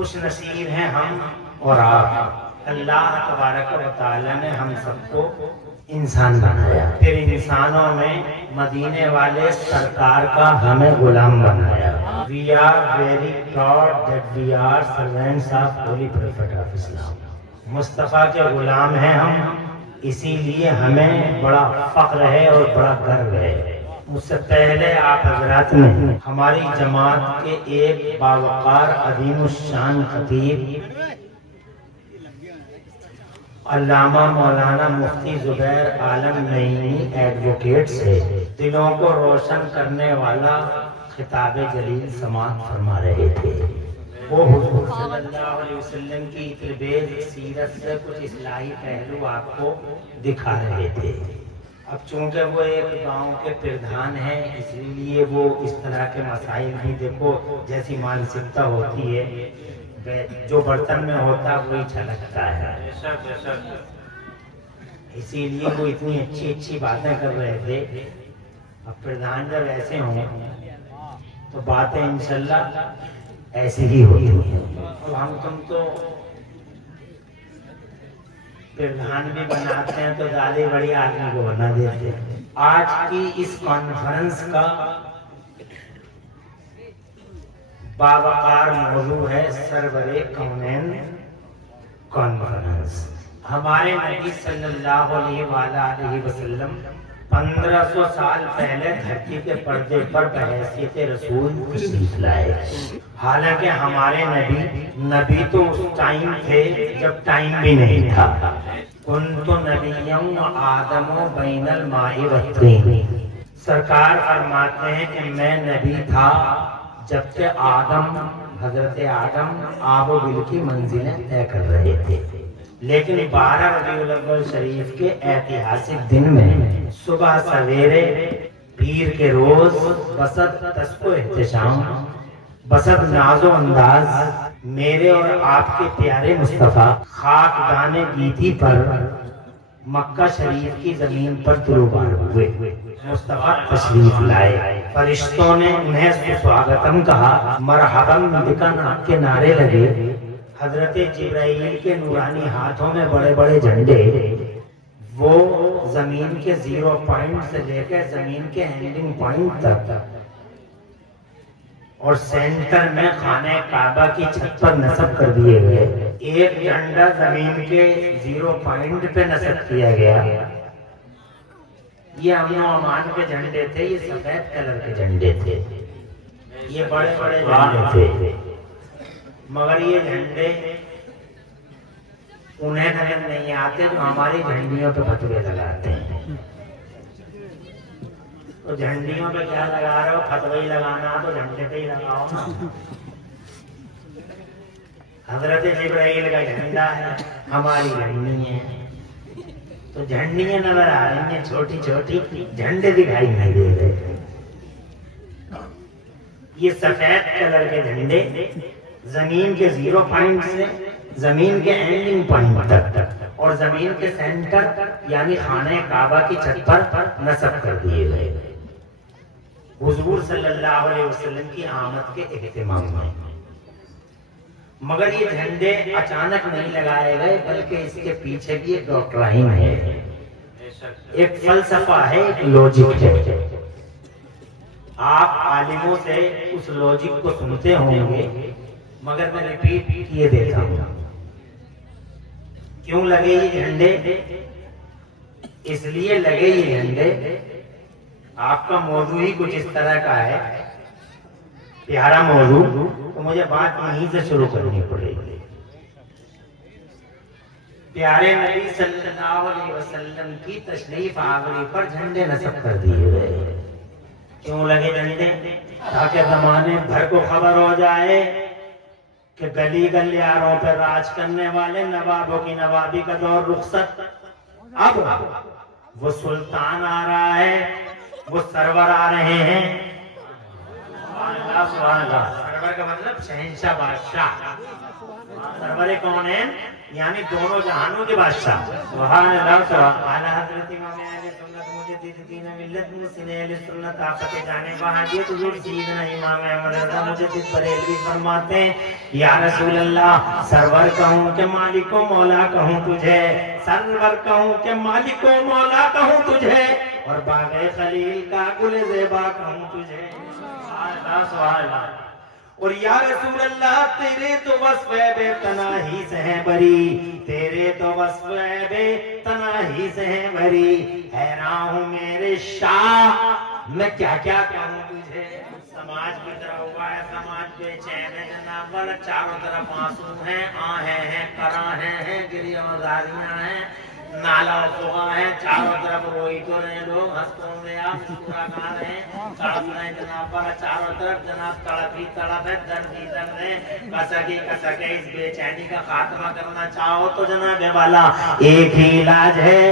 خوش نصیب ہیں ہم اور آپ، اللہ تبارک و تعالی نے ہم سب کو انسان بنایا، پھر انسانوں میں مدینے والے سرکار کا ہمیں غلام بنایا۔ We are very proud that we are servants of Holy Prophet of Islam۔ مصطفیٰ کے غلام ہیں ہم، اسی لیے ہمیں بڑا فخر ہے اور بڑا گرو ہے۔ مجھ سے پہلے آپ حضرات نے ہماری جماعت کے ایک باوقار عظیم الشان خطیب علامہ مولانا مفتی زبیر عالم نعیمی ایڈوکیٹ سے دلوں کو روشن کرنے والا خطاب جلیل سماعت فرما رہے تھے۔ وہ حضور صلی اللہ علیہ وسلم کی تربیت سیرت سے کچھ اصلاحی پہلو آپ کو دکھا رہے تھے۔ اب چونکہ وہ ایک گاؤں کے پردھان ہیں، اس لیے وہ اس طرح کے مسائل بھی دیکھو جیسی مانسکتا ہوتی ہے، جو برتن میں ہوتا ہے وہی چھلکتا ہے، اسی لیے وہ اتنی اچھی اچھی باتیں کر رہے تھے۔ اب پردھان جب ایسے ہوں تو باتیں انشاءاللہ ایسی ہی ہوتی ہیں۔ اب ہم تم تو پردھان بھی بناتے ہیں تو زیادہ بڑی آدمی کو بنا دیتے ہیں۔ آج کی اس کانفرنس کا باوقار موضوع ہے سرور کونین کانفرنس۔ ہمارے نبی صلی اللہ علیہ وآلہ وسلم 1500 سال پہلے دھرتی کے پردے پر بحیثیت رسول تشریف لائے۔ حالانکہ ہمارے نبی تو اس ٹائم تھے جب ٹائم بھی نہیں تھا۔ کنت نبیم آدم بین الماء والطین۔ سرکار فرماتے ہیں کہ میں نبی تھا جب کہ حضرت آدم آب و گل کی منزلیں طے کر رہے تھے، لیکن 12 ربیع الاول شریف کے ایتہاسک دن میں صبح سویرے پیر کے روز بسط تسب و احتشام، بسط ناز و انداز میرے اور آپ کے پیارے مصطفیٰ خاکدان گیتی پر مکہ شریف کی زمین پر طلوع ہوئے۔ مصطفیٰ تشریف لائے، فرشتوں نے انہیں سواگتم کہا، مرحباً بکن کے نعرے لگے۔ حضرت جبرائیل کے نورانی ہاتھوں میں بڑے بڑے جھنڈے، وہ زمین کے 0 پوائنٹ سے لے کے زمین کے اینڈنگ پوائنٹ تک، اور سینٹر میں خانہ کعبہ کی چھت پر نصب کر دیے گئے۔ ایک جھنڈا زمین کے 0 پوائنٹ پہ نصب کیا گیا۔ یہ امن و امان کے جھنڈے تھے، یہ سفید کلر کے جھنڈے تھے، یہ بڑے بڑے جھنڈے تھے، مگر یہ جھنڈے انہیں نظر نہیں آتے جو ہماری جھنڈیوں پہ فتوے لگاتے ہیں۔ تو جھنڈیوں پہ کیا لگا رہے ہو؟ فتوے ہی لگانا تو جھنڈے پہ ہی لگاؤ نا۔ حضرت جبرائیل کا جھنڈا ہے، ہماری جھنڈی ہے، تو جھنڈیاں نظر آ رہی ہیں چھوٹی چھوٹی، جھنڈے دکھائی نہیں دے رہے۔ یہ سفید کلر کے جھنڈے زمین کے 0 پوائنٹ سے زمین کے اینڈنگ پوائنٹ تک اور زمین کے سینٹر یعنی خانہ کعبہ کی چھت پر نصب کر دیے گئے، حضور صلی اللہ علیہ وسلم کی آمد کے اہتمام میں۔ مگر یہ جھنڈے اچانک نہیں لگائے گئے، بلکہ اس کے پیچھے بھی ایک ڈاکٹرائن ہے، ایک فلسفہ ہے، ایک لوجک ہے۔ آپ عالموں سے اس لوجک کو سنتے ہوں گے، مگر میں ریپیٹ کیے دیتا ہوں۔ کیوں لگے یہ جھنڈے؟ اس لیے لگے یہ جھنڈے، آپ کا موضوع ہی کچھ اس طرح کا ہے، پیارا موضوع، تو مجھے بات یہیں سے شروع کرنی پڑے گی۔ پیارے نبی صلی اللہ علیہ وسلم کی تشریف آوری پر جھنڈے نصب کر دیے گئے۔ کیوں لگے جھنڈے؟ تاکہ زمانے بھر کو خبر ہو جائے کہ گلی گلیاروں پر راج کرنے والے نوابوں کی نوابی کا دور رخصت، اب وہ سلطان آ رہا ہے، وہ سرور آ رہے ہیں، سبحان اللہ سبحان اللہ، سرور کا مطلب شہنشاہ بادشاہ، سرور کون ہے؟ یعنی دونوں جہانوں کے بادشاہ۔ سبحان اللہ۔ سبحان حضرت امام اہل سنت مجدد دین ملت محسن اہل سنت آفت جانے وحادیت حضور سیدنا امام احمد رضا مجدد بریلوی فرماتے ہیں یا رسول اللہ، سرور کہوں کہ مالک و مولا کہوں تجھے، سرور کہوں کہ مالک و مولا کہوں تجھے، اور باغ خلیل کا گل زیبا کہوں تجھے۔ سبحان اللہ۔ سبحان اللہ۔ اور یا رسول اللہ، تیرے تو وصف بے تناہی سے ہیں بری، تیرے تو وصف بے تناہی سے ہیں بری، حیران ہوں میرے شاہ میں کیا کیا کہوں تجھے۔ سماج بگڑا ہوا ہے، سماج بے چین ہے جناب والا، چاروں طرف آنسو ہیں، آہیں ہیں، کراہیں ہیں، گریہ و زاریاں ہیں، نالا و فغا ہے، چاروں طرف روئی تو رہے لوگ، ہنس تو رہے آپ، مسکرا کھا رہے ہیں، تڑپ رہے جناب والا، چاروں طرف جناب تڑپ ہی تڑپ ہے، درد ہی درد ہے، کسک ہی کسک ہے۔ اس بے چینی کا خاتمہ کرنا چاہو تو جناب والا ایک ہی علاج ہے،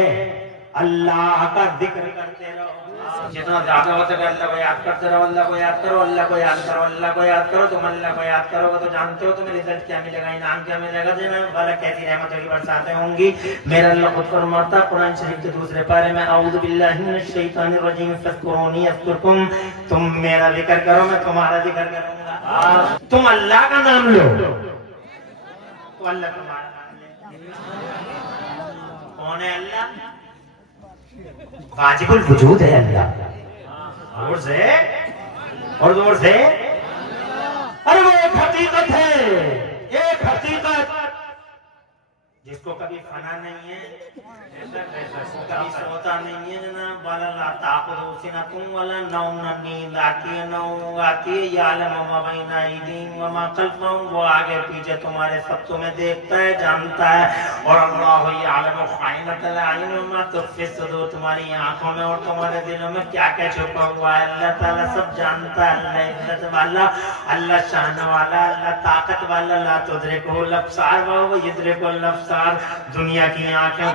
اللہ کا ذکر کرتے رہو۔ جتنا زیادہ ہو سکے اللہ کو یاد کرتے رہو، اللہ کو یاد کرو، اللہ کو یاد کرو، اللہ کو یاد کرو۔ تم اللہ کو یاد کرو گے تو جانتے ہو تمہیں رزلٹ کیا ملے گا، انعام کیا ملے گا، جناب والا کیسی رحمتوں کی برساتیں ہوں گی۔ میرا اللہ خود فرماتا قرآن شریف کے دوسرے پارے میں، اعوذ باللہ من الشیطان الرجیم فاذکرونی اذکرکم، تم میرا ذکر کرو میں تمہارا ذکر کروں گا۔ تم اللہ کا نام لو تو اللہ تمہارا نام لے۔ کون ہے اللہ؟ واجب الوجود ہے اللہ، اور سے اور زور سے، ارے وہ ایک حقیقت ہے، ایک حقیقت جس کو کبھی فنا نہیں ہے، کبھی سوتا نہیں ہے جناب والا، لا تاخذہ سنۃ ولا نوم، نہ نیند آتی ہے نہ اونگ آتی ہے، یعلم ما بین ایدیہم وما خلفہم، وہ آگے پیچھے تمہارے سب تمہیں دیکھتا ہے، جانتا ہے، اور اللہ یعلم خائنۃ الاعین وما تخفی الصدور، تمہاری آنکھوں میں اور تمہارے دلوں میں کیا کیا چھپا ہوا ہے، اللہ تعالیٰ سب جانتا ہے۔ اللہ عزت والا، اللہ شان والا، اللہ طاقت والا، لا تدرکہ الابصار وہو یدرک الابصار، دنیا کی آنکھیں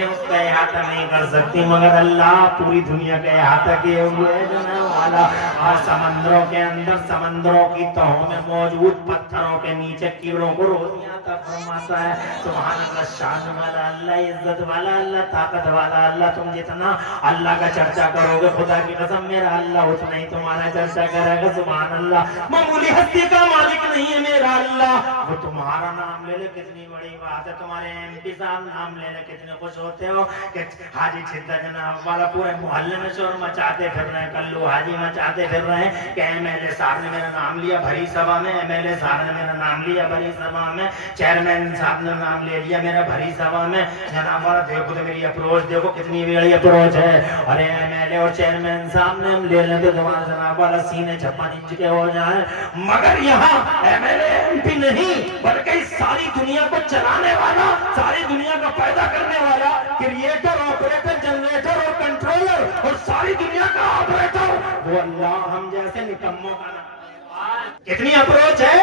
اس کا احاطہ نہیں کر سکتی، مگر اللہ پوری دنیا کا احاطہ کیے ہوئے ہے جناب والا، اور سمندروں کے اندر، سمندروں کی تہوں میں موجود پتھروں کے نیچے کیڑوں کو روزیاں عطا فرماتا ہے۔ سبحان اللہ، شان والا اللہ، عزت والا اللہ، طاقت والا اللہ، تم جتنا اللہ کا چرچا کرو گے خدا کی قسم میرا اللہ اتنا ہی تمہارا چرچا کرے گا۔ سبحان اللہ، معمولی ہستی کا مالک نہیں ہے میرا اللہ، وہ تمہارا نام لے لے کتنی بڑی بات ہے، تمہارے ایم پی صاحب نام لینے کتنے خوش ہوتے ہو کہ حاجی چھتا جناب والا پورے محلے میں شور مچاتے پھر رہے ہیں، کلو حاجی مچاتے پھر رہے ہیں کہ ایم ایل اے صاحب نے میرا نام لیا بھری سبھا میں، ایم ایل اے صاحب نے میرا نام لیا بھری سبھا میں، چیئرمین صاحب نے نام لے لیا میرا بھری سبھا میں، جناب والا دیکھو تو میری اپروچ دیکھو کتنی بڑی اپروچ ہے، اور ایم ایل اے اور چیئرمین صاحب نے ہم لے لیں تو تمہارا جناب والا سینے 56 انچ کے ہو جائیں، مگر یہاں M L A M P نہیں بلکہ ساری دنیا کو چلانے والا، ساری دنیا کا پیدا کرنے والا، کریٹر، آپریٹر، جنریٹر اور کنٹرولر، اور ساری دنیا کا آپریٹر وہ اللہ، ہم جیسے نکموں کا نام۔ کتنی اپروچ ہے،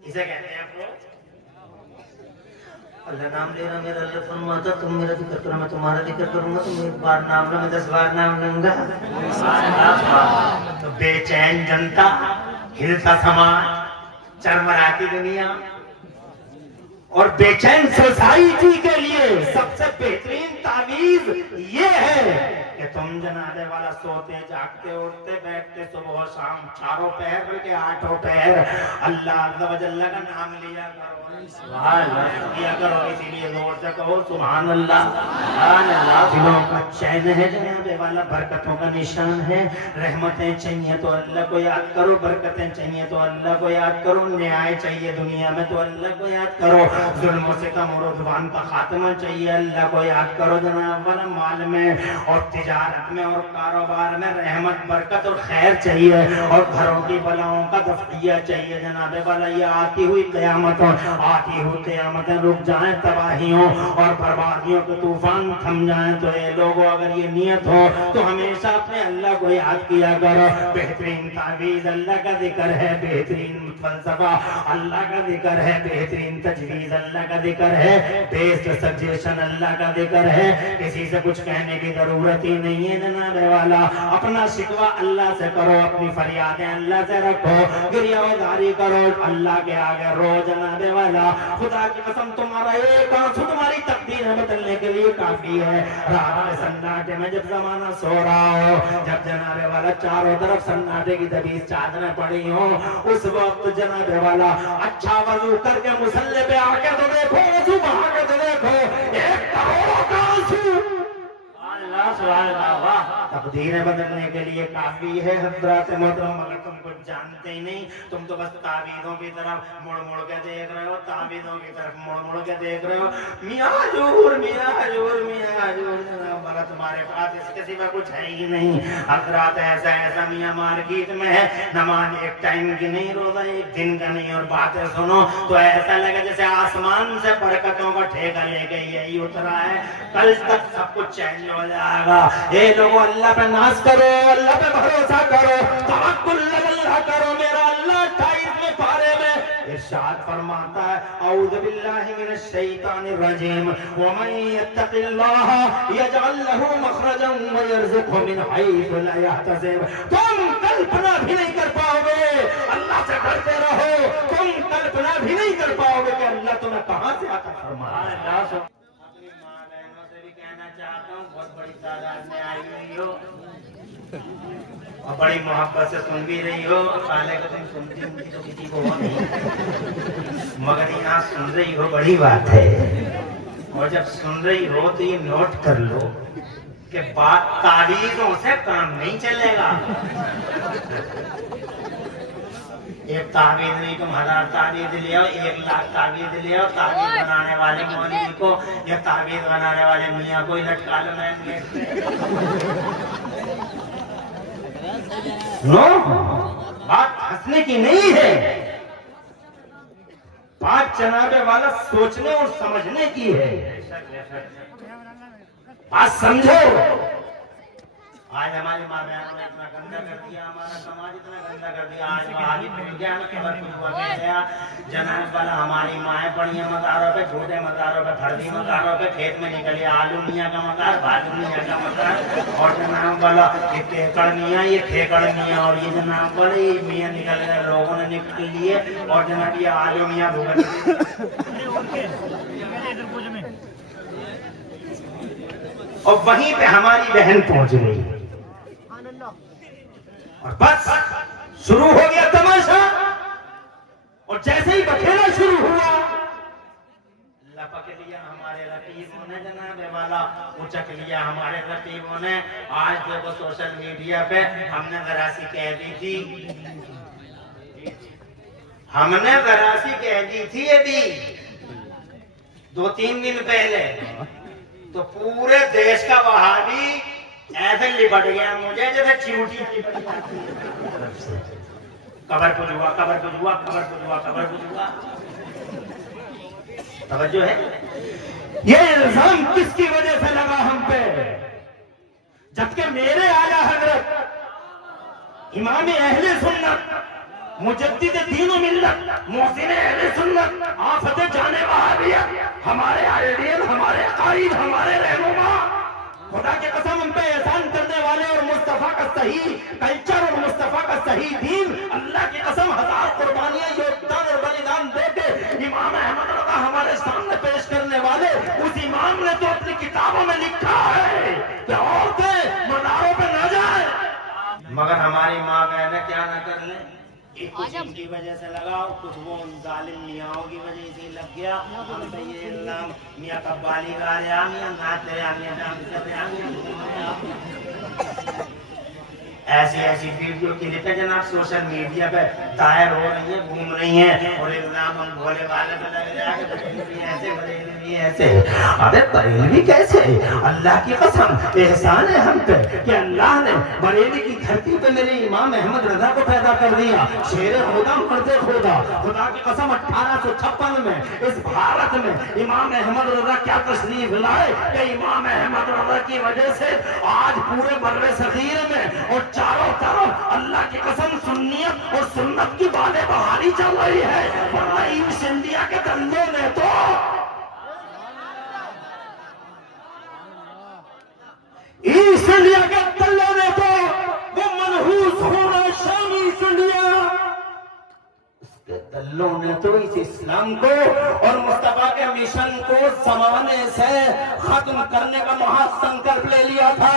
اسے کہتے ہیں اپروچ۔ اللہ نام لے رہا میرا اللہ فرماتا تم میرا ذکر کرو میں تمہارا ذکر کروں گا، تم ایک بار نام لو میں 10 بار نام لوں گا۔ تو بے چین جنتا، ہلتا سماج، چرمراتی دنیا اور بے چین سوسائٹی کے لیے سب سے بہترین تعویذ یہ ہے کہ تم جنازے والا سوتے جاگتے اٹھتے بیٹھتے صبح و شام چاروں پہر بلکہ 8 پہر اللہ عز و جل کا نام لیا کرو، سبحان اللہ کیا کرو، اسی لیے زور سے کہو سبحان اللہ۔ سبحان اللہ، دلوں کا چین ہے جنازے والا، برکتوں کا نشان ہے، رحمتیں چاہیے تو اللہ کو یاد کرو، برکتیں چاہیے تو اللہ کو یاد کرو، نیائے چاہیے دنیا میں تو اللہ کو یاد کرو، ظلم و ستم اور عدوان کا خاتمہ چاہیے اللہ کو یاد کرو جناب والا، مال میں اور تجارت میں اور کاروبار میں رحمت برکت اور خیر چاہیے، اور گھروں کی بلاؤں کا دفعیہ چاہیے جناب والا، یہ آتی ہوئی قیامتیں رک جائیں، تباہیوں اور بربادیوں کے طوفان تھم جائیں، تو اے لوگوں اگر یہ نیت ہو تو ہمیشہ اپنے اللہ کو یاد کیا کرو۔ بہترین تعویذ اللہ کا ذکر ہے، بہترین فلسفہ اللہ کا ذکر ہے، بہترین تجویز چیز اللہ کا ذکر ہے، بیسٹ سجیشن اللہ کا ذکر ہے، کسی سے کچھ کہنے کی ضرورت ہی نہیں ہے جناب والا. اپنا شکوہ اللہ سے کرو، اپنی فریادیں اللہ سے رکھو، گریہ وزاری کرو، اللہ کے آگے رو جناب والا. خدا کی قسم تمہارا ایک آنسو تمہاری تقدیر بدلنے کے لیے کافی ہے. رات میں سناٹے میں جب زمانہ سو رہا ہو، جب جناب والا چاروں طرف سناٹے کی دبیز چادریں پڑی ہوں، اس وقت جناب والا اچھا وضو کر کے مصلی پہ آ کے تو دیکھو، وضو بہا کے تو دیکھو، 1 کروڑ کا آنسو. اللہ سبحان اللہ. تقدیریں بدلنے کے لیے کافی ہے حضرات محترم. مگر تم کچھ جانتے ہی نہیں، تم تو بس تعویذوں کی طرف مڑ مڑ کے دیکھ رہے ہو، تعویذوں کی طرف مڑ مڑ کے دیکھ رہے ہو. میاں حضور میاں حضور میاں حضور بڑا تمہارے پاس اس کے سوا کچھ ہے ہی نہیں. حضرات ایسا ایسا میاں مارکیٹ میں ہے، نماز ایک ٹائم کی نہیں، روزہ ایک دن کا نہیں، اور باتیں سنو تو ایسا لگا جیسے آسمان سے برکتوں کا ٹھیکہ لے کے یہی اترا ہے. کل تک سب کچھ چینج ہو جائے گا. اے لوگوں اللہ پہ ناز کرو، اللہ پہ بھروسہ کرو، توکل اللہ کرو. میرا اللہ 28ویں پارے میں ارشاد فرماتا ہے اعوذ باللہ من الشیطان الرجیم ومن یتق اللہ یجعل له مخرجا ویرزقه من حیث لا یحتسب. تم کلپنا بھی نہیں کر پاؤ گے، اللہ سے ڈرتے رہو، تم کلپنا بھی نہیں کر پاؤ گے کہ اللہ تمہیں کہاں سے عطا فرمائے. اپنی ماں بہنوں سے بھی کہنا چاہتا ہوں، بہت بڑی تعداد میں آئی ہوئی ہو اور بڑی محبت سے سن بھی رہی ہو. پہلے کہ تم سنتی ہوتی تو کسی کو ہو نہیں، مگر یہاں سن رہی ہو بڑی بات ہے. اور جب سن رہی ہو تو یہ نوٹ کر لو کہ بات تعویذوں سے کام نہیں چلے گا. ایک تعویذ نہیں، تم 1000 تعویذ لے آؤ، 1 لاکھ تعویذ لے آؤ، تعویذ بنانے والے مولوی کو یا تعویذ بنانے والے میاں کو ہی لٹکا لو مین گیٹ پہ. نو، بات ہنسنے کی نہیں ہے، بات جناب والا سوچنے اور سمجھنے کی ہے. بات سمجھو. آج ہماری ماں بہنوں نے اتنا گندا کر دیا، ہمارا سماج اتنا گندا کر دیا. آج آگے پھٹ گیا نا، خبر کچھ ہوا کہ گیا جناب والا ہماری مائیں پڑی ہیں مزاروں پہ، جھوٹے مزاروں پہ، پھردی مزاروں پہ. کھیت میں نکلی آلو میاں کا مزار، بھاجو میاں کا مزار، اور جناب والا یہ کیکڑ میاں، یہ کھیکڑ میاں، اور یہ جناب والا یہ میاں نکل گئے، لوگوں نے نکل لیے. اور جناب یہ آلو میاں بھگت اور وہیں پہ ہماری بہن پہنچ گئی اور بس شروع ہو گیا تماشا. اور جیسے ہی بکھیرا شروع ہوا، لپک لیا ہمارے رقیبوں نے جناب والا، اچک لیا ہمارے رقیبوں نے. آج دیکھو سوشل میڈیا پہ ہم نے ذرا سی کہہ دی تھی، ہم نے ذرا سی کہہ دی تھی ابھی 2-3 دن پہلے، تو پورے دیش کا وہابی ایسے لپٹ گیا مجھے جیسے چیوٹی. قبر کو جوا، قبر کو جوا، قبر کو جوا، قبر کو جوا. توجہ ہے؟ یہ الزام کس کی وجہ سے لگا ہم پہ؟ جبکہ میرے آیا حضرت امام اہل سنت، مجدد دین و ملت، محسن اہل سنت، آفت جانے وہابیت، ہمارے آئیڈیل، ہمارے قائد، ہمارے رہنما، خدا کی قسم ہم پہ احسان کرنے والے، اور مصطفیٰ کا صحیح کلچر اور مصطفیٰ کا صحیح دین، اللہ کی قسم 1000 قربانیاں یوگدان اور بلیدان دے کے امام احمد رضا ہمارے سامنے پیش کرنے والے، اس امام نے تو اپنی کتابوں میں لکھا ہے کہ عورتیں مزاروں پہ نہ جائیں. مگر ہماری ماں بہنیں کیا نہ کر لیں، کچھ ان کی وجہ سے لگاؤ، کچھ وہ ظالم میاں کی وجہ سے لگ گیا. ہم تو یہ نام میاں قبالی والے میاں ناتے ایسی ایسی ویڈیو کلپیں جناب سوشل میڈیا پہ دائر ہو رہی ہیں، گھوم رہی ہیں، اور الزام ہم بھولے والے پہ لگ رہا ہے کہ بریلوی ایسے، بریلوی ایسے. ابے بریلوی کیسے؟ اللہ کی قسم احسان ہے ہم پہ کہ اللہ نے بریلی کی دھرتی پہ میرے امام احمد رضا کو پیدا کر دیا. شیر خدا، مرد خدا. خدا کی قسم 1856 میں اس بھارت میں امام احمد رضا کیا تشریف لائے کہ امام احمد رضا کی وجہ سے آج پورے بر صغیر میں اور چاروں طرف اللہ کی قسم سنیت اور سنت کی باتیں بہاری چل رہی ہے، ورنہ ایسٹ انڈیا کے دندوں نے تو ایسٹ انڈیا کے دلوں نے تو وہ منحوس ہونا شامی ایسٹ انڈیا، دلوں نے تو اس اسلام کو اور مصطفیٰ کے مشن کو زمانے سے ختم کرنے کا محض سنکلپ لے لیا تھا۔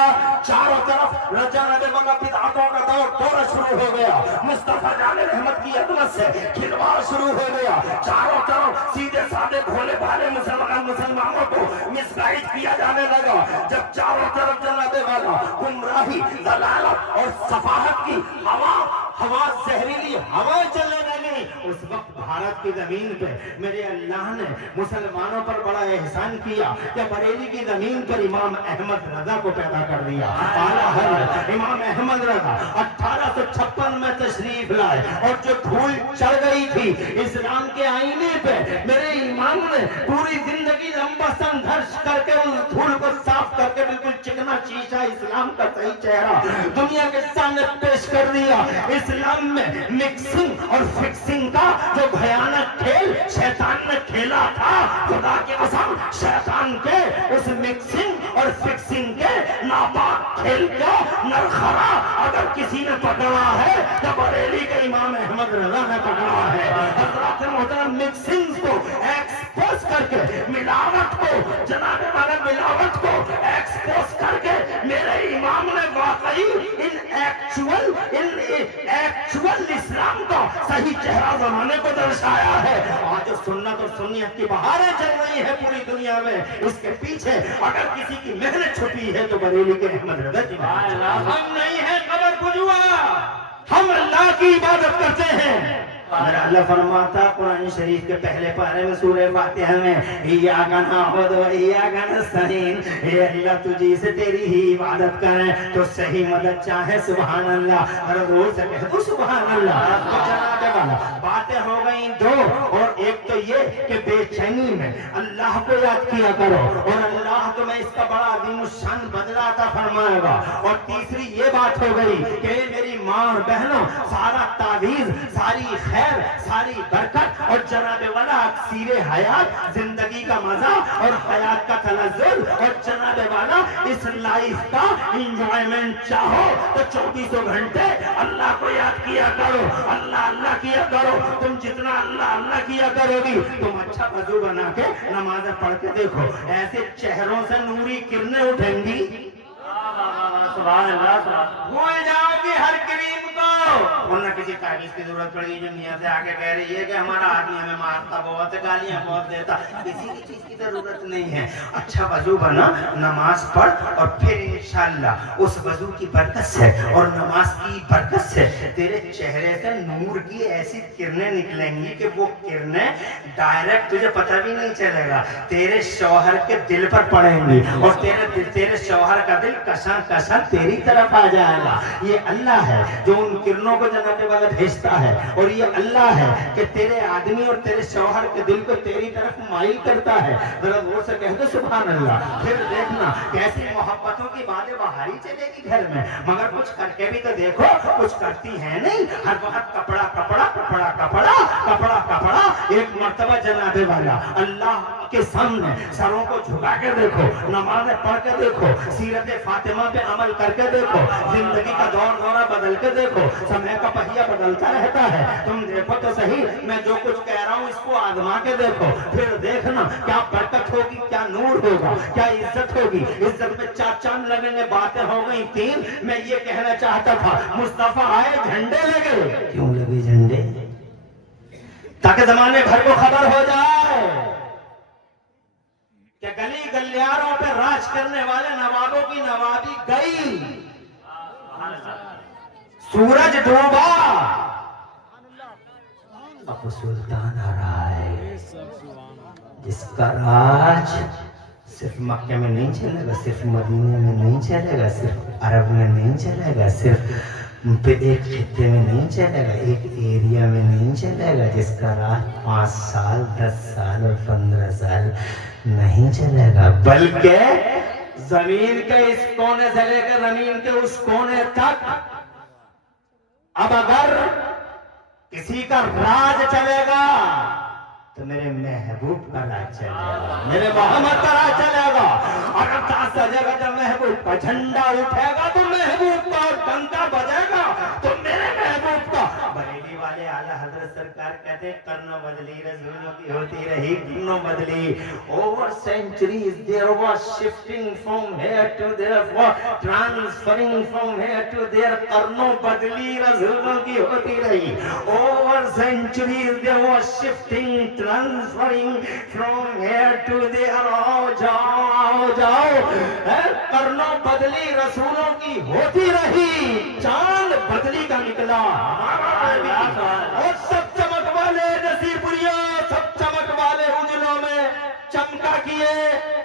چاروں طرف رجانت والا بدعتوں کا دورہ شروع ہو گیا، مصطفیٰ جان رحمت کی عظمت سے کھلواڑ شروع ہو گیا، چاروں طرف سیدھے سادے بھولے بھالے مسلمانوں کو مسگائیڈ کیا جانے لگا۔ جب چاروں طرف جناب والا گمراہی، ضلالت اور سفاہت کی ہوا زہریلی ہوائیں چلنے لگی، اس وقت بھارت کی زمین پہ میرے اللہ نے مسلمانوں پر بڑا احسان کیا کہ بریلی کی زمین پر امام احمد رضا کو پیدا کر دیا۔ اعلیٰ حضرت امام احمد رضا 1856 میں تشریف لائے، اور جو دھول چڑھ گئی تھی اسلام کے آئینے پہ، میرے امام نے پوری زندگی لمبا سنگھرش کر کے اس دھول کو صاف کر کے بالکل چکنا چیشا اسلام کا صحیح چہرہ دنیا کے سامنے پیش کر دیا۔ اسلام میں مکسنگ اور فکسنگ کا جو بھیانک کھیل شیطان نے کھیلا تھا، خدا کی قسم شیطان کے اس مکسنگ اور فکسنگ کے ناپاک کھیل کا نرخرا اگر کسی نے پکڑا ہے تو بریلی کے امام احمد رضا نے پکڑا ہے۔ حضرات محترم، مکسنگ کو ایکسپوز کر کے، ملاوٹ کو، جناب والا ملاوٹ کو ایکسپوز کر کے میرے امام نے واقعی ان ایکچوئل اسلام کا صحیح چہرہ زمانے کو درشایا ہے۔ آج سنت اور سنیت کی بہاریں چل رہی ہے پوری دنیا میں، اس کے پیچھے اگر کسی کی محنت چھپی ہے تو بریلی کے احمد رضا کی۔ ہم نہیں ہیں قبر پجوا، ہم اللہ کی عبادت کرتے ہیں۔ اللہ فرماتا قرآن شریف کے پہلے پارے میں سورہ فاتحہ میں، ایاک نعبد و ایاک نستعین، اے اللہ تجھی سے تیری ہی عبادت کریں تو صحیح مدد چاہے۔ سبحان اللہ، ذرا زور سے کہہ دو سبحان اللہ۔ تو جناب والا باتیں ہو گئیں دو، اور ایک تو یہ کہ بے چینی میں اللہ کو یاد کیا کرو، اور اللہ تمہیں اس کا بڑا عظیم الشان بدلہ عطا فرمائے گا۔ اور تیسری یہ بات ہو گئی کہ میری ماں اور بہنوں، سارا تعویذ، ساری خیر، ساری برکت اور جناب والا اکسیر حیات، زندگی کا مزہ اور حیات کا تلذذ اور جناب والا اس لائف کا انجوائمنٹ چاہو تو 24 گھنٹے اللہ کو یاد کیا کرو، اللہ اللہ کیا کرو۔ تم جتنا اللہ اللہ کیا کرو گی، تم اچھا وضو بنا کے نمازیں پڑھ کے دیکھو، ایسے چہروں سے نوری کرنیں اٹھیں گی، سبحان اللہ، بھول جاؤ گی ہر کریم کو، ورنہ کسی تعویذ کی ضرورت پڑے گی جو میاں سے آگے کہہ رہی ہے کہ ہمارا آدمی ہمیں مارتا بہت ہے، گالیاں بہت دیتا، کسی کی چیز کی ضرورت نہیں ہے۔ اچھا وضو بنا، نماز پڑھ، اور پھر انشاءاللہ اس وضو کی برکت سے اور نماز کی برکت سے تیرے چہرے سے نور کی ایسی کرنیں نکلیں گی کہ وہ کرنیں ڈائریکٹ تجھے پتہ بھی نہیں چلے گا، تیرے شوہر کے دل پر پڑیں گی، اور تیرے شوہر کا دل کشاں کشاں تیری طرف آ جائے گا۔ یہ اللہ ہے جو ان کرنوں کو جناب والا بھیجتا ہے، اور یہ اللہ ہے کہ تیرے آدمی اور تیرے شوہر کے دل کو تیری طرف مائل کرتا ہے۔ ذرا زور سے کہہ دو سبحان اللہ۔ پھر دیکھنا کیسی محبتوں کی باتیں بہاری چلے گی گھر میں، مگر کچھ کر کے بھی تو دیکھو، کچھ کرتی ہے نہیں، ہر وقت کپڑا کپڑا کپڑا کپڑا کپڑا کپڑا۔ ایک مرتبہ جناب والا اللہ کے سامنے سروں کو جھکا کے دیکھو، نمازیں پڑھ کے دیکھو، سیرت فاطمہ پہ عمل کر کے دیکھو، زندگی کا دور دورہ بدل کے دیکھو، سمے کا پہیہ بدلتا رہتا ہے، تم دیکھو تو صحیح، میں جو کچھ کہہ رہا ہوں اس کو آزما کے دیکھو، پھر دیکھنا کیا برکت ہوگی، کیا نور ہوگا، کیا عزت ہوگی۔ عزت میں 4 چاند لگیں گے، باتیں ہو گئی 3۔ میں یہ کہنا چاہتا تھا مصطفیٰ آئے جھنڈے لگے، کیوں لگے جھنڈے؟ تاکہ زمانے بھر کو خبر ہو جائے کہ گلی گلیاروں پہ راج کرنے والے نوابوں کی نوابی گئی، سورج ڈوبا، اب سلطان آ رہا ہے جس کا راج صرف مکہ میں نہیں چلے گا، صرف مدینے میں نہیں چلے گا، صرف عرب میں نہیں چلے گا، صرف ایک خطے میں نہیں چلے گا، ایک ایریا میں نہیں چلے گا، جس کا راج 5 سال 10 سال اور 15 سال نہیں چلے گا، بلکہ زمین کے اس کونے سے لے کر زمین کے اس کونے تک اب اگر کسی کا راج چلے گا تو میرے محبوب کا راج چلے گا، میرے محمد کا راج چلے گا۔ اور اب تاج سجے گا جب محبوب کا جھنڈا اٹھے گا تو محبوب کا ڈنکا بجے گا تو میرے محبوب کا۔ بریلی والے اعلیٰ حضرت سرکار کہتے ہیں کرنوں بدلی رسولوں کی ہوتی رہی کرنوں بدلی۔ Over centuries there was shifting from here to there, transferring from here to there, کرنوں بدلی رسولوں کی ہوتی رہی۔ Over centuries there was shifting, transferring from here to there. آؤ جاؤ جاؤ، کرنوں بدلی رسولوں کی ہوتی رہی، چاند بدلی کا نکلا اور سب چمک والے نصیر پوریا، سب چمک والے اجلوں میں چمکا کیے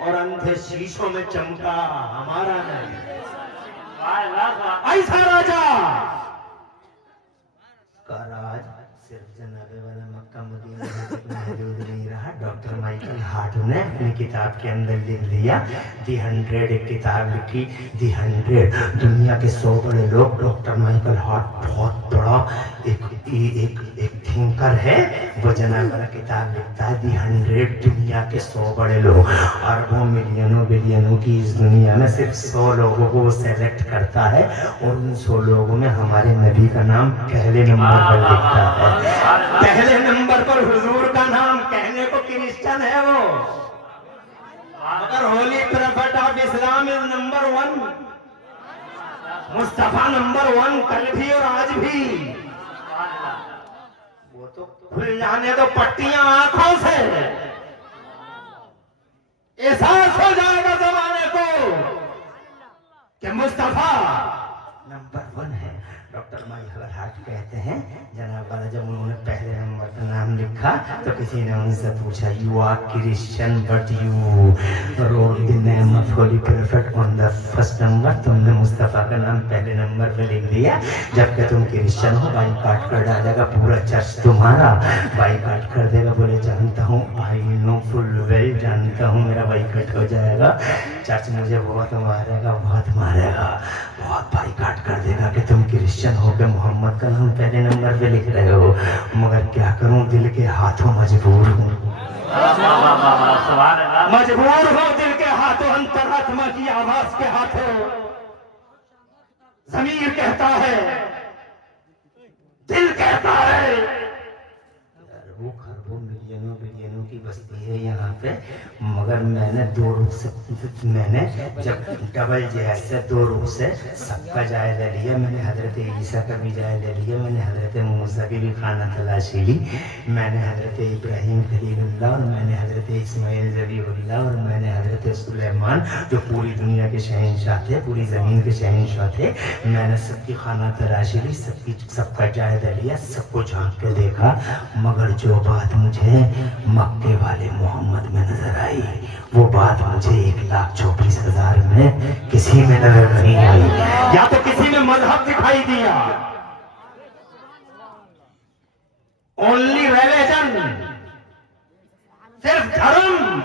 اور اندھے شیشوں میں چمکا ہمارا نہیں۔ ایسا راجا کا راج صرف جناب والا مکہ مدینہ تک محدود نہیں رہا۔ ڈاکٹر مائیکل ہارٹ نے اپنی کتاب کے اندر لکھ دیا، دی 100، ایک کتاب لکھی دی 100۔ دنیا کے 100 بڑے لوگ، ڈاکٹر مائیکل ہارٹ بہت بڑا ایک تھنکر ہے، وہ جناب والا کتاب لکھتا ہے دی 100، دنیا کے 100 بڑے لوگ۔ اربوں ملینوں بلینوں کی اس دنیا میں صرف 100 لوگوں کو وہ سیلیکٹ کرتا ہے اور ان 100 لوگوں میں ہمارے نبی کا نام پہلے نمبر پر لکھتا ہے۔ پہلے نمبر پر حضور کا نام، کہنے کو کرسچن ہے وہ، مگر holy prophet of Islam is number 1، Mustafa number 1 کل بھی اور آج بھی۔ وہ تو کھل جانے دو پٹیاں آنکھوں سے، احساس ہو جائے گا زمانے کو کہ مصطفیٰ نمبر 1 ہے۔ ڈاکٹر مائیکل ہارٹ کہتے ہیں جناب والا جب انہوں نے پہلے نمبر کا نام لکھا تو کسی نے ان سے پوچھا you are Christian but you rule the name of holy prophet on the first number, تم نے مصطفیٰ کا نام پہلے نمبر پہ لکھ دیا، جبکہ تم کرسچن ہو۔ بائی کاٹ کر ڈالے گا پورا چرچ تمہارا، بائی کاٹ کر دے گا۔ بولے جانتا ہوں، آئی نو فل ویل، جانتا ہوں میرا بائی کٹ ہو جائے گا، چرچ مجھے بہت مارے گا، بہت مارے گا، بہت بائی کاٹ کر دے گا کہ تم کرسچن ہو کے محمد کا نام پہلے نمبر پہ لکھ رہے ہو۔ مگر کیا کروں، دل کے ہاتھوں مجبور ہوں، مجبور ہوں دل کے ہاتھوں، انترآتما کی آواز کے ہاتھوں۔ ضمیر کہتا ہے، دل کہتا ہے، اربوں خربوں ملینوں بلینوں کی بستی ہے یہاں پہ، مگر میں نے 2 روح سے، میں نے جب ڈبل جہاز سے 2 روح سے سب کا جائزہ لیا، میں نے حضرت عیسیٰ کا بھی جائزہ لیا، میں نے حضرت موسیٰ کی بھی خانہ تلاشی لی، میں نے حضرت ابراہیم خلیل اللہ اور میں نے حضرت اسماعیل ذبیح اللہ اور میں نے حضرت سلیمان جو پوری دنیا کے شہنشاہ تھے، پوری زمین کے شہنشاہ تھے، میں نے سب کی خانہ تلاشی لی، سب کا جائزہ لیا، سب کو جھانک کے دیکھا، مگر جو بات مجھے مکے والے محمد میں نظر آئی وہ بات مجھے 1,34,000 میں کسی میں نظر نہیں آئی۔ یا تو کسی میں مذہب دکھائی دیا، اونلی ریلیجن، صرف دھرم،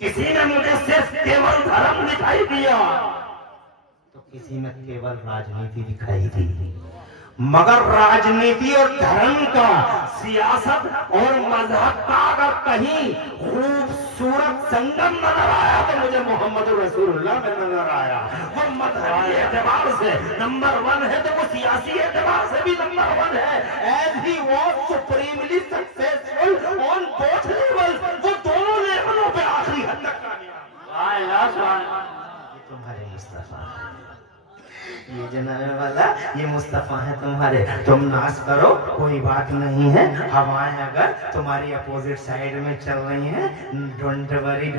کسی نے مجھے صرف کیول دھرم دکھائی دیا تو کسی میں کیول راجنیتی دکھائی دی۔ مگر راجنیتی اور دھرم کا، سیاست اور مذہب کا اگر کہیں خوبصورت سنگم نظر آیا تو مجھے محمد رسول اللہ میں نظر آیا۔ وہ مذہبی اعتبار سے نمبر 1 ہے تو وہ سیاسی اعتبار سے بھی نمبر 1 ہے۔ As he was supremely successful on both levels، وہ دونوں لیولوں پہ آخری حد تک کامیاب۔ یہ تمہارے مصطفیٰ، یہ جناب والا، یہ مصطفیٰ ہے تمہارے، تم ناز کرو کوئی بات نہیں ہے۔ ہوائیں اگر تمہاری اپوزٹ سائیڈ میں چل رہی ہیں، ڈونٹ وری،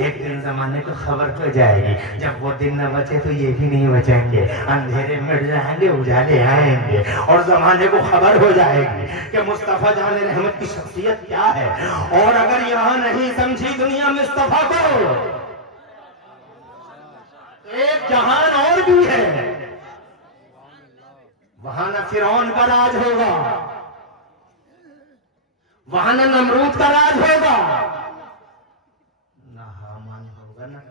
ایک دن زمانے کو خبر ہو جائے گی، جب وہ دن نہ بچے تو یہ بھی نہیں بچیں گے، اندھیرے مٹ جائیں گے، اجالے آئیں گے اور زمانے کو خبر ہو جائے گی کہ مصطفیٰ جان رحمت کی شخصیت کیا ہے۔ اور اگر یہاں نہیں سمجھی دنیا مصطفیٰ کو، ایک جہان اور بھی ہے، وہاں نہ فرعون کا راج ہوگا، وہاں نہ نمرود کا راج ہوگا، نہ حامان ہوگا، نہ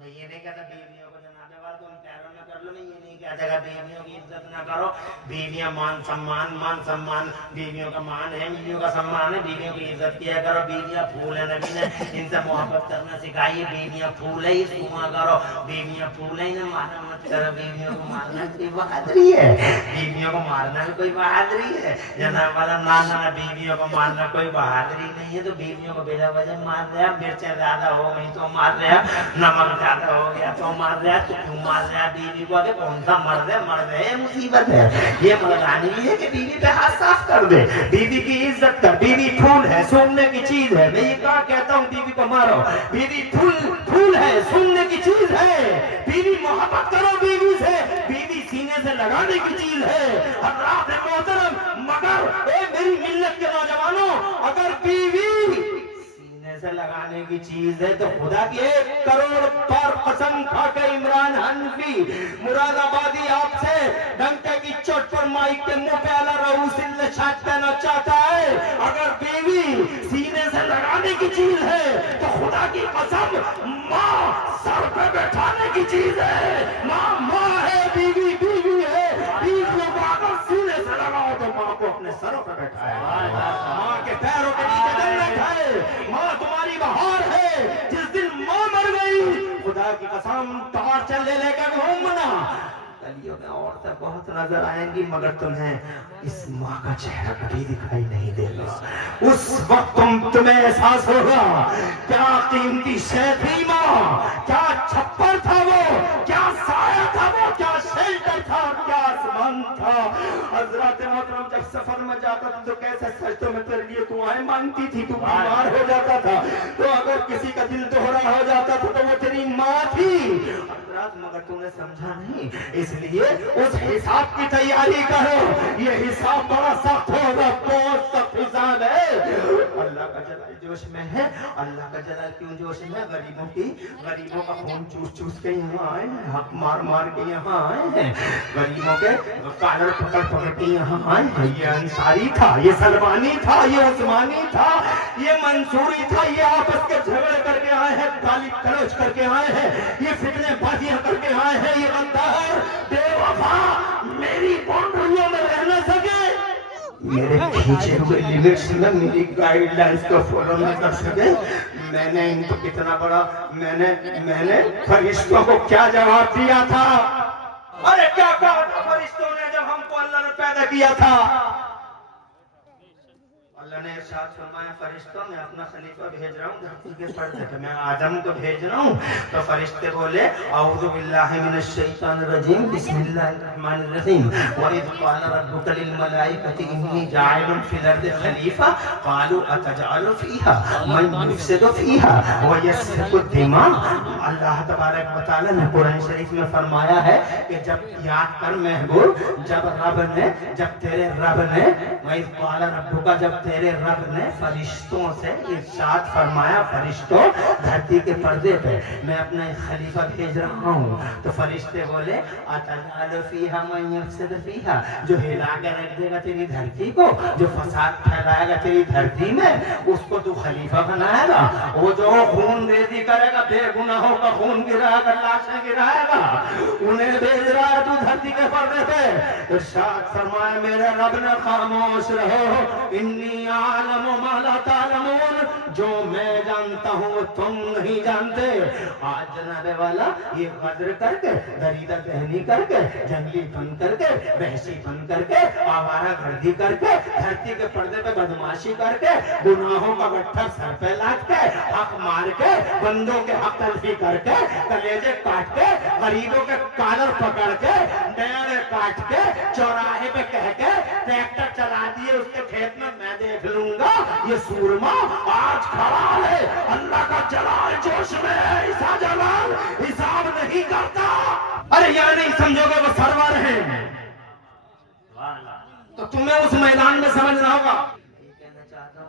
میں یہ نہیں کہتا بیویوں کو جنازے والا تم پیروں میں کر لو، میں یہ نہیں کہتا بیویوں کی عزت نہ کرو. بیویاں مان سمان بیویوں کا مان ہے، بیویوں کا سمان ہے، بیویوں کی عزت کیا کرو. بیویاں پھول ہیں، نبی نے ان سے محبت کرنا سکھائی. بیویاں پھول ہے، سوا کرو. بیویاں پھول ہے، مارنا مت کرو. بیویوں کو مارنا کوئی بہادری ہے؟ بیویوں کو مارنا بھی کوئی بہادری ہے؟ جناب والا نانا بیویوں کو مارنا کوئی بہادری نہیں ہے. تو بیویوں کو بلا وجہ مار دیا. مرچیں زیادہ ہو گئی تو مار دیا، نمک زیادہ ہو گیا تو مار دیا. تو کیوں مار دیا بیوی کو؟ کہ کون سا مرد ہے؟ مرد ہے مصیبت ہے. یہ مردانی ہے کہ بیوی پہ ہاتھ صاف کر دے. بیوی کی عزت کر. بیوی پھول ہے، سوننے کی چیز ہے. میں یہ کہاں کہتا ہوں بیوی کو مارو. بیوی پھول ہے، سوننے کی چیز ہے. بیوی محبت کرو بیوی سے. بیوی سینے سے لگانے کی چیز ہے. حضرات محترم، مگر اے میری ملت کے نوجوانوں، اگر بیوی سینے سے لگانے کی چیز ہے تو خدا کی 1 کروڑ پر قسم کھا کے عمران حنفی مراد آبادی آپ سے ڈنکے کی چوٹ پر مائک کے منہ پہ اعلیٰ رؤوس النشاط کہنا چاہتا ہے، اگر بیوی سینے سے لگانے کی چیز ہے تو خدا کی قسم ماں سر پہ بیٹھانے کی چیز ہے. ماں ہے، بیوی ہے. بیویوں کو اگر سینے سے لگاؤ تو ماں کو اپنے سروں پہ بیٹھائے، ماں کے پیروں کے نیچے جنت ہے. ماں تمہاری بہار ہے. جس دن ماں مر گئی خدا کی قسم ٹارچر لے کے گھومنا. گلیوں میں عورتیں بہت نظر آئیں گی مگر تمہیں اس ماں کا چہرہ کبھی دکھائی نہیں دے گا. اس وقت تمہیں احساس ہوگا کیا قیمتی شے تھی ماں، کیا چھپر تھا وہ، کیا سایہ تھا وہ، کیا شیلٹر تھا، کیا آسمان تھا. حضرات محترم، جب سفر میں جاتا تھا تو کیسے سجدوں میں تیرے لیے دعائیں مانگتی تھی. تو بیمار ہو جاتا تھا تو اگر کسی کا دل دوہرا ہو جاتا تھا تو وہ تیری ماں تھی. حضرات مگر تم نے سمجھا نہیں، اس لیے اس حساب کی تیاری کرو. یہ حساب بڑا سخت ہوگا، بہت سخت حساب ہے. اللہ کا جلال جوش میں ہے. اللہ کا جلال کیوں جوش میں؟ غریبوں کا خون چوس کے یہاں آئے ہیں، حق مار کے یہاں آئے ہیں. غریبوں کے کالر پکڑ کے یہاں آئے ہیں. یہ انصاری تھا، یہ سلمانی تھا، یہ عثمانی تھا، یہ منصوری تھا. یہ آپس کے جھگڑے کر کے آئے ہیں، گالی گلوچ کر کے آئے ہیں، یہ فتنے بازیاں کر کے آئے ہیں. یہ غدار بے وفا میری باؤنڈریوں میں رہ نہ سکے، میرے کھینچے ہوئے لیمٹس میں میری گائیڈ لائنز کو فالو نہ کر سکے. میں نے ان کو کتنا بڑا میں نے فرشتوں کو کیا جواب دیا تھا؟ ارے کیا کہا تھا فرشتوں نے جب ہم کو اللہ نے پیدا کیا تھا؟ اللہ نے ارشاد فرمایا فرشتوں میں اپنا خلیفہ بھیج رہا ہوں دھرتی کے پردے پہ، میں آدم کو بھیج رہا ہوں. تو فرشتے بولے اعوذ باللہ من الشیطان الرجیم بسم اللہ الرحمن الرحیم وَإِذْ قَالَ رَبُّكَ لِلْمَلَائِكَةِ إِنِّي جَاعِلٌ فِي الْأَرْضِ خَلِيفَةً قَالُوا أَتَجْعَلُ فِيهَا مَن يُفْسِدُ فِيهَا وَيَسْفِكُ الدِّمَاءَ. اللہ تبارک و تعالیٰ نے قرآن شریف میں فرمایا ہے کہ جب یاد کر محبوب، جب تیرے رب نے وَإِذْ قَالَ رَبُّكَ، جب تیرے رب نے فرشتوں سے ارشاد فرمایا فرشتوں دھرتی کے پردے پہ میں اپنا ایک خلیفہ بھیج رہا ہوں. تو فرشتے بولے أَتَجْعَلُ فِيهَا مَن يُفْسِدُ فِيهَا، جو ہلا کے رکھ دے گا تیری دھرتی کو، جو فساد پھیلائے گا تیری دھرتی میں، اس کو تو خلیفہ بنائے گا. وہ جو خون ریزی کرے گا، بے گناہوں کا خون گرائے گا، لاشیں گرائے گا، انہیں بھیج رہا ہے تو دھرتی کے پردے پہ. ارشاد فرمایا میرے رب نے خاموش رہو، انی عالم ما لا تعلمون، جو میں جانتا ہوں وہ تم نہیں جانتے. آج جناب والا یہ غدر کر کے، دریدہ ذہنی کر کے، جنگلی بن کر کے، وحشی بن کر کے، آوارہ گردی کر کے، دھرتی کے پردے پہ بدماشی کر کے، گناہوں کا گٹھا سر پہ لاٹ کے، حق مار کے، بندوں کے حق تلفی کر کے، کلیجے کاٹ کے، غریبوں کے کالر پکڑ کے، ڈیرے کاٹ کے، چوراہے پہ کہہ کے ٹریکٹر چلا دیے اس کے کھیت میں میں دیکھ لوں گا. یہ سورما آج کھڑا ہے، اللہ کا جلال جوش میں ہے. ایسا جلال حساب نہیں کرتا. ارے یہاں نہیں سمجھو گے وہ سرور ہیں تو تمہیں اس میدان میں سمجھنا ہوگا. یہ کہنا چاہتا ہوں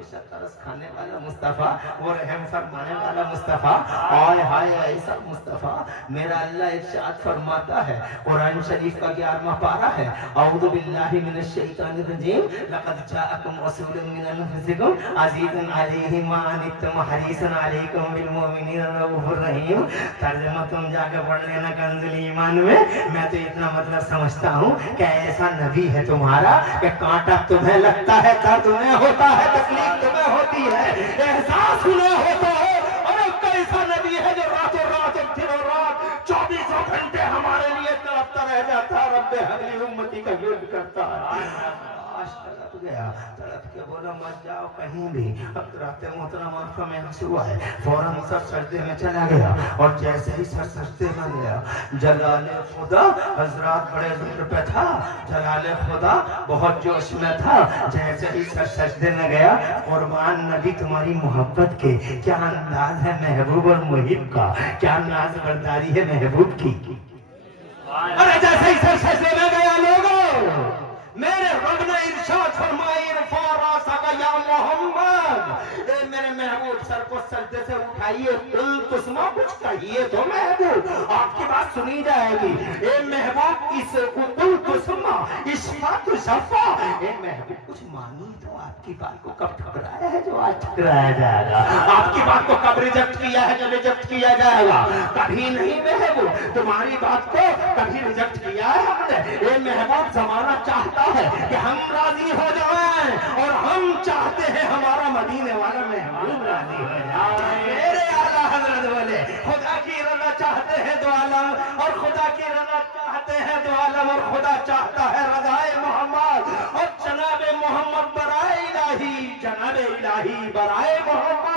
ہمیشہ ترس کھانے والا مصطفیٰ، وہ رحم فرمانے والا مصطفیٰ، ہائے ہائے ایسا مصطفیٰ۔ میرا اللہ ارشاد فرماتا ہے قرآن شریف کا 11واں پارہ ہے، اعوذ باللہ من الشیطان الرجیم، لقد جاءکم رسول من انفسکم عزیز علیہ ما عنتم حریص علیکم بالمؤمنین رؤوف الرحیم۔ ترجمہ تم جا کے پڑھ لینا کنز ایمان میں تو اتنا مطلب سمجھتا ہوں کہ ایسا نبی ہے تمہارا کہ کانٹا تمہیں لگتا ہے، درد تمہیں ہوتا ہے، تکلیف تمہیں ہوتی ہے، احساس تمہیں ہوتا ہے، اور ایک ایسا نبی ہے جو راتوں رات دنوں رات 24 گھنٹے ہمارے لیے تڑپتا رہ جاتا ہے، رب حبلی امتی کا ورد کرتا ہے۔ تڑپ گیا، تڑپ کے بولا مت جاؤ کہیں بھی۔ اب رات محترم آنکھوں میں آنسو آئے، فوراً سر سجدے میں چلا گیا، اور جیسے ہی سر سجدے میں گیا، جلال خدا حضرات بڑے ذکر پہ تھا، جلال خدا بہت جوش میں تھا، جیسے ہی سر سجدے میں گیا، قربان نبی تمہاری محبت کے کیا انداز ہے محبوب اور محب کا، کیا ناز برداری ہے محبوب کی۔ اور جیسے ہی سر سجدے میں گیا لوگوں، میرے رب نے ارشاد فرمائی رفع راسک یا محمد، اے میرے محبوب سر کو سجدے سے اٹھائیے، دل تسما کچھ کہیے تو محبوب آپ کی بات سنی جائے گی۔ اے محبوب اس دل تسما اشفاق شفا، اے محبوب کچھ مانی تو آپ کی بات کو کب ٹھکرایا ہے جو آج ٹھکرایا جائے گا، آپ کی بات کو کب ریجیکٹ کیا ہے جو ریجیکٹ کیا جائے گا، کبھی نہیں محبوب تمہاری بات کو کبھی ریجیکٹ کیا ہے ہم نے۔ اے محبوب زمانہ چاہتا ہے کہ ہم راضی ہو جائیں، اور ہم چاہتے ہیں ہمارا مدینے والا محبوب راضی ہو جائے۔ میرے اعلیٰ حضرت بولے خدا کی رضا چاہتے ہیں دو عالم، اور خدا کی رضا چاہتے ہیں دو عالم، اور خدا چاہتا ہے رضائے محمد، اور جناب محمد برائے الہی، جناب الہی برائے محمد۔